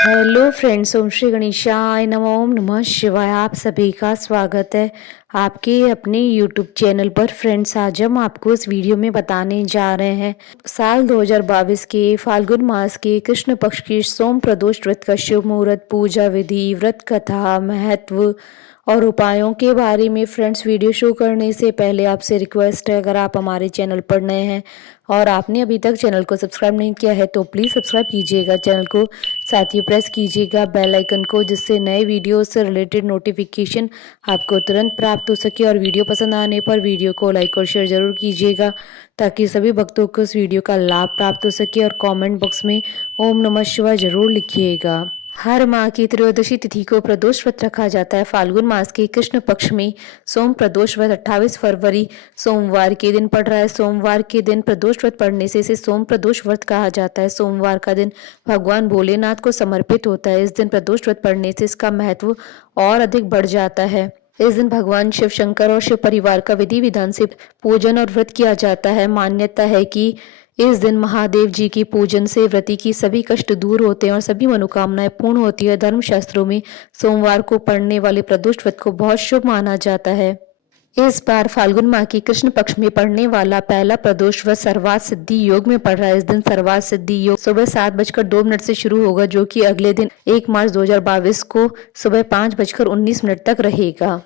Hello friends, ओम श्री गणेशाय नमः। ओम नमः शिवाय। आप सभी का स्वागत है आपके अपने यूट्यूब चैनल पर। फ्रेंड्स, आज हम आपको इस वीडियो में बताने जा रहे हैं साल 2022 के फाल्गुन मास के कृष्ण पक्ष की सोम प्रदोष व्रत का शुभ मुहूर्त, पूजा विधि, व्रत कथा, महत्व और उपायों के बारे में। फ्रेंड्स, वीडियो शुरू करने से पहले आपसे रिक्वेस्ट है, अगर आप हमारे चैनल पर नए हैं और आपने अभी तक चैनल को सब्सक्राइब नहीं किया है तो प्लीज़ सब्सक्राइब कीजिएगा चैनल को, साथ ही प्रेस कीजिएगा बेल आइकन को, जिससे नए वीडियो से रिलेटेड नोटिफिकेशन आपको तुरंत प्राप्त हो सके। और वीडियो पसंद आने पर वीडियो को लाइक और शेयर जरूर कीजिएगा, ताकि सभी भक्तों को इस वीडियो का लाभ प्राप्त हो सके। और कमेंट बॉक्स में ओम नमः शिवाय जरूर लिखिएगा। हर माह की त्रयोदशी तिथि को प्रदोष व्रत रखा जाता है। फाल्गुन मास के कृष्ण पक्ष में सोम प्रदोष व्रत 28 फरवरी सोमवार के दिन पड़ रहा है। सोमवार के दिन प्रदोष व्रत पड़ने से इसे सोम प्रदोष व्रत कहा जाता है। सोमवार का दिन भगवान भोलेनाथ को समर्पित होता है। इस दिन प्रदोष व्रत पड़ने से इसका महत्व और अधिक बढ़ जाता है। इस दिन भगवान शिव शंकर और शिव परिवार का विधि विधान से पूजन और व्रत किया जाता है। मान्यता है कि इस दिन महादेव जी की पूजन से व्रती की सभी कष्ट दूर होते हैं और सभी मनोकामनाएं पूर्ण होती है। धर्म शास्त्रों में सोमवार को पड़ने वाले प्रदोष व्रत को बहुत शुभ माना जाता है। इस बार फाल्गुन माह की कृष्ण पक्ष में पड़ने वाला पहला प्रदोष व्रत सर्वार्थ सिद्धि योग में पड़ रहा है। इस दिन सर्वार्थ सिद्धि योग सुबह 7:02 से शुरू होगा, जो कि अगले दिन 1 मार्च 2022 को सुबह 5:19 तक रहेगा।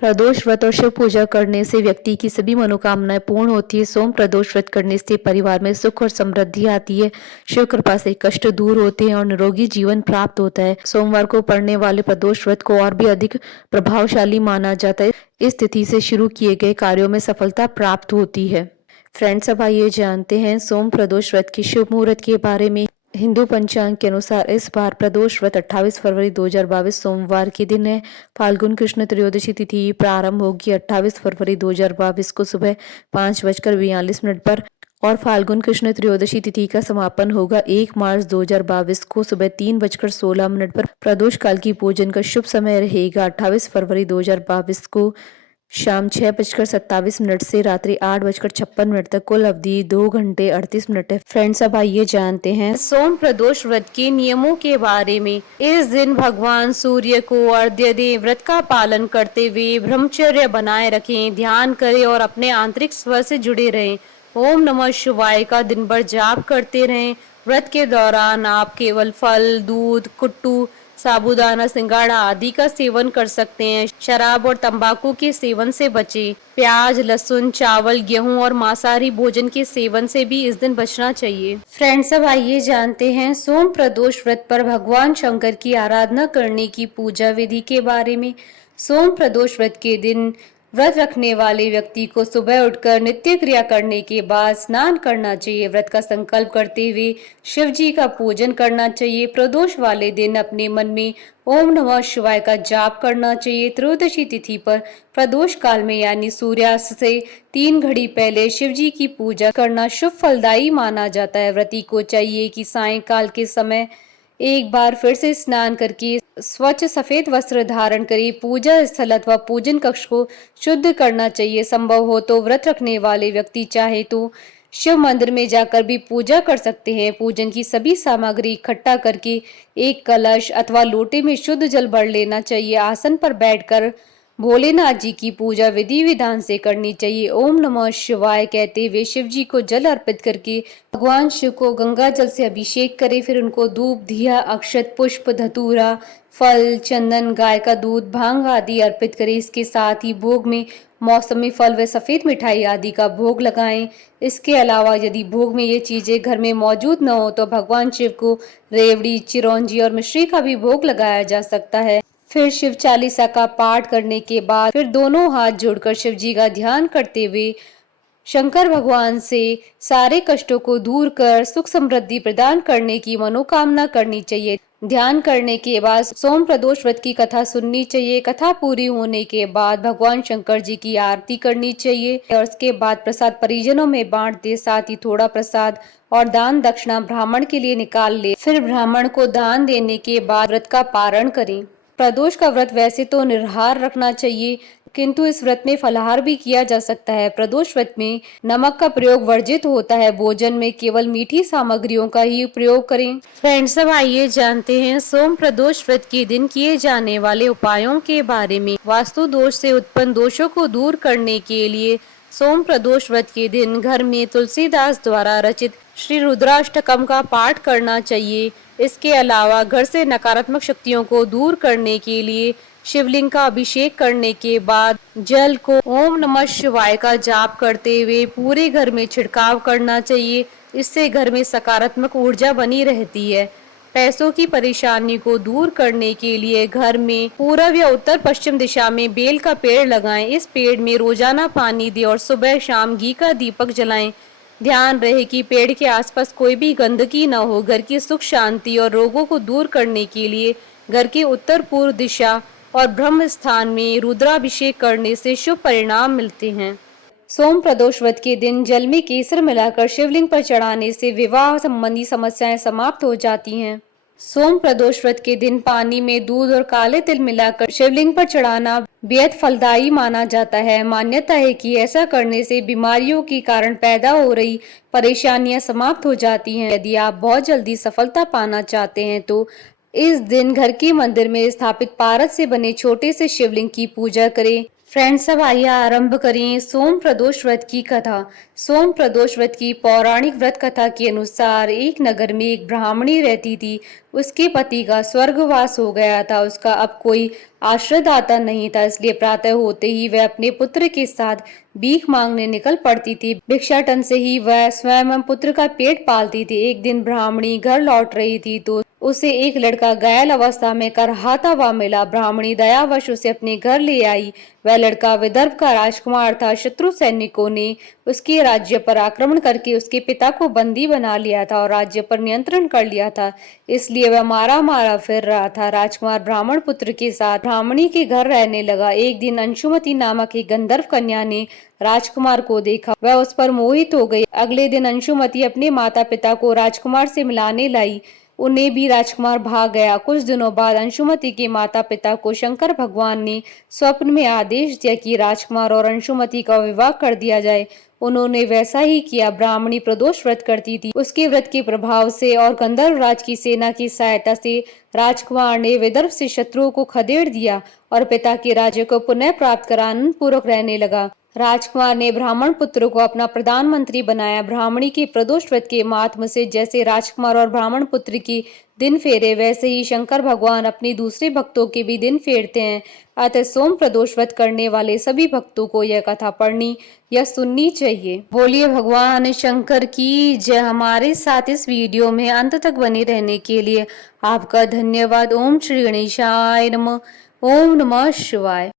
प्रदोष व्रत और शिव पूजा करने से व्यक्ति की सभी मनोकामनाएं पूर्ण होती है। सोम प्रदोष व्रत करने से परिवार में सुख और समृद्धि आती है। शिव कृपा से कष्ट दूर होते हैं और निरोगी जीवन प्राप्त होता है। सोमवार को पड़ने वाले प्रदोष व्रत को और भी अधिक प्रभावशाली माना जाता है। इस तिथि से शुरू किए गए कार्यों में सफलता प्राप्त होती है। फ्रेंड्स, अब आइए जानते हैं सोम प्रदोष व्रत की शुभ मुहूर्त के बारे में। हिंदू पंचांग के अनुसार इस बार प्रदोष व्रत 28 फरवरी 2022 सोमवार के दिन है। फाल्गुन कृष्ण त्रयोदशी तिथि प्रारंभ होगी 28 फरवरी 2022 को सुबह 5:42 पर और फाल्गुन कृष्ण त्रयोदशी तिथि का समापन होगा 1 मार्च 2022 को सुबह 3:16 पर। प्रदोष काल की पूजन का शुभ समय रहेगा 28 फरवरी 2022 को शाम 6:27 से रात्रि 8:56 तक। कुल अवधि 2 घंटे 38 मिनट है। फ्रेंड्स, अब आइए जानते हैं सोम प्रदोष व्रत के नियमों के बारे में। इस दिन भगवान सूर्य को अर्घ्य दें, व्रत का पालन करते हुए ब्रह्मचर्य बनाए रखें, ध्यान करें और अपने आंतरिक स्वर से जुड़े रहें। ओम नमः शिवाय का दिन भर जाप करते रहें। व्रत के दौरान आप केवल फल, दूध, कुट्टू, साबूदाना, सिंगाड़ा आदि का सेवन कर सकते हैं। शराब और तंबाकू के सेवन से बचें। प्याज, लहसुन, चावल, गेहूं और मांसाहारी भोजन के सेवन से भी इस दिन बचना चाहिए। फ्रेंड्स, अब आइए जानते हैं सोम प्रदोष व्रत पर भगवान शंकर की आराधना करने की पूजा विधि के बारे में। सोम प्रदोष व्रत के दिन व्रत रखने वाले व्यक्ति को सुबह उठकर नित्य क्रिया करने के बाद स्नान करना चाहिए। व्रत का संकल्प करते हुए शिव जी का पूजन करना चाहिए। प्रदोष वाले दिन अपने मन में ओम नमः शिवाय का जाप करना चाहिए। त्रयोदशी तिथि पर प्रदोष काल में यानी सूर्यास्त से 3 घड़ी पहले शिव जी की पूजा करना शुभ फलदायी माना जाता है। व्रती को चाहिए कि सायंकाल के समय एक बार फिर से स्नान करके स्वच्छ सफेद वस्त्र धारण करे। पूजा स्थल अथवा पूजन कक्ष को शुद्ध करना चाहिए। संभव हो तो व्रत रखने वाले व्यक्ति चाहे तो शिव मंदिर में जाकर भी पूजा कर सकते हैं। पूजन की सभी सामग्री इकट्ठा करके एक कलश अथवा लोटे में शुद्ध जल भर लेना चाहिए। आसन पर बैठकर भोलेनाथ जी की पूजा विधि विधान से करनी चाहिए। ओम नमः शिवाय कहते हुए शिव जी को जल अर्पित करके भगवान शिव को गंगा जल से अभिषेक करें। फिर उनको धूप, दिया, अक्षत, पुष्प, धतूरा, फल, चंदन, गाय का दूध, भांग आदि अर्पित करें। इसके साथ ही भोग में मौसमी फल व सफेद मिठाई आदि का भोग लगाएं। इसके अलावा यदि भोग में ये चीजें घर में मौजूद न हो तो भगवान शिव को रेवड़ी, चिरौंजी और मिश्री का भी भोग लगाया जा सकता है। फिर शिव चालीसा का पाठ करने के बाद फिर दोनों हाथ जोड़कर शिव जी का ध्यान करते हुए शंकर भगवान से सारे कष्टों को दूर कर सुख समृद्धि प्रदान करने की मनोकामना करनी चाहिए। ध्यान करने के बाद सोम प्रदोष व्रत की कथा सुननी चाहिए। कथा पूरी होने के बाद भगवान शंकर जी की आरती करनी चाहिए और उसके बाद प्रसाद परिजनों में बांट दे। साथ ही थोड़ा प्रसाद और दान दक्षिणा ब्राह्मण के लिए निकाल ले। फिर ब्राह्मण को दान देने के बाद व्रत का पारण करें। प्रदोष का व्रत वैसे तो निराहार रखना चाहिए, किंतु इस व्रत में फलाहार भी किया जा सकता है। प्रदोष व्रत में नमक का प्रयोग वर्जित होता है। भोजन में केवल मीठी सामग्रियों का ही प्रयोग करें। फ्रेंड्स, अब आइए जानते हैं सोम प्रदोष व्रत के दिन किए जाने वाले उपायों के बारे में। वास्तु दोष से उत्पन्न दोषों को दूर करने के लिए सोम प्रदोष व्रत के दिन घर में तुलसीदास द्वारा रचित श्री रुद्राष्टकम का पाठ करना चाहिए। इसके अलावा घर से नकारात्मक शक्तियों को दूर करने के लिए शिवलिंग का अभिषेक करने के बाद जल को ओम नमः शिवाय का जाप करते हुए पूरे घर में छिड़काव करना चाहिए। इससे घर में सकारात्मक ऊर्जा बनी रहती है। पैसों की परेशानी को दूर करने के लिए घर में पूर्व या उत्तर पश्चिम दिशा में बेल का पेड़ लगाएं। इस पेड़ में रोजाना पानी दें और सुबह शाम घी का दीपक जलाएं। ध्यान रहे कि पेड़ के आसपास कोई भी गंदगी न हो। घर की सुख शांति और रोगों को दूर करने के लिए घर के उत्तर पूर्व दिशा और ब्रह्म स्थान में रुद्राभिषेक करने से शुभ परिणाम मिलते हैं। सोम प्रदोष व्रत के दिन जल में केसर मिलाकर शिवलिंग पर चढ़ाने से विवाह संबंधी समस्याएं समाप्त हो जाती हैं। सोम प्रदोष व्रत के दिन पानी में दूध और काले तिल मिलाकर शिवलिंग पर चढ़ाना बेहद फलदायी माना जाता है। मान्यता है कि ऐसा करने से बीमारियों के कारण पैदा हो रही परेशानियां समाप्त हो जाती हैं। यदि आप बहुत जल्दी सफलता पाना चाहते हैं तो इस दिन घर के मंदिर में स्थापित पारद से बने छोटे से शिवलिंग की पूजा करें। फ्रेंड्स, अब आइए आरंभ करें सोम प्रदोष व्रत की कथा। सोम प्रदोष व्रत की पौराणिक व्रत कथा के अनुसार एक नगर में एक ब्राह्मणी रहती थी। उसके पति का स्वर्गवास हो गया था। उसका अब कोई आश्रयदाता नहीं था, इसलिए प्रातः होते ही वह अपने पुत्र के साथ भीख मांगने निकल पड़ती थी। भिक्षाटन से ही वह स्वयं पुत्र का पेट पालती थी। एक दिन ब्राह्मणी घर लौट रही थी तो उसे एक लड़का घायल अवस्था में करहाता हुआ मिला। ब्राह्मणी दयावश उसे अपने घर ले आई। वह लड़का विदर्भ का राजकुमार था। शत्रु सैनिकों ने उसके राज्य पर आक्रमण करके उसके पिता को बंदी बना लिया था और राज्य पर नियंत्रण कर लिया था, इसलिए वह मारा मारा फिर रहा था। राजकुमार ब्राह्मण पुत्र के साथ ब्राह्मणी के घर रहने लगा। एक दिन अंशुमति नामक एक गंधर्व कन्या ने राजकुमार को देखा। वह उस पर मोहित हो गई। अगले दिन अंशुमति अपने माता पिता को राजकुमार से मिलाने लाई। उन्हें भी राजकुमार भाग गया। कुछ दिनों बाद अंशुमति के माता पिता को शंकर भगवान ने स्वप्न में आदेश दिया कि राजकुमार और अंशुमति का विवाह कर दिया जाए। उन्होंने वैसा ही किया। ब्राह्मणी प्रदोष व्रत करती थी। उसके व्रत के प्रभाव से और गंधर्व राज की सेना की सहायता से राजकुमार ने विदर्भ से शत्रुओं को खदेड़ दिया और पिता के राज्य को पुनः प्राप्त कर आनंद पूर्वक रहने लगा। राजकुमार ने ब्राह्मण पुत्र को अपना प्रधानमंत्री बनाया। ब्राह्मणी के प्रदोष व्रत के महात्म से जैसे राजकुमार और ब्राह्मण पुत्र की दिन फेरे, वैसे ही शंकर भगवान अपने दूसरे भक्तों के भी दिन फेरते हैं। अतः सोम प्रदोष व्रत करने वाले सभी भक्तों को यह कथा पढ़नी या सुननी चाहिए। बोलिए भगवान शंकर की जय। हमारे साथ इस वीडियो में अंत तक बने रहने के लिए आपका धन्यवाद। ओम श्री गणेशाय नमः। ओम नमः शिवाय।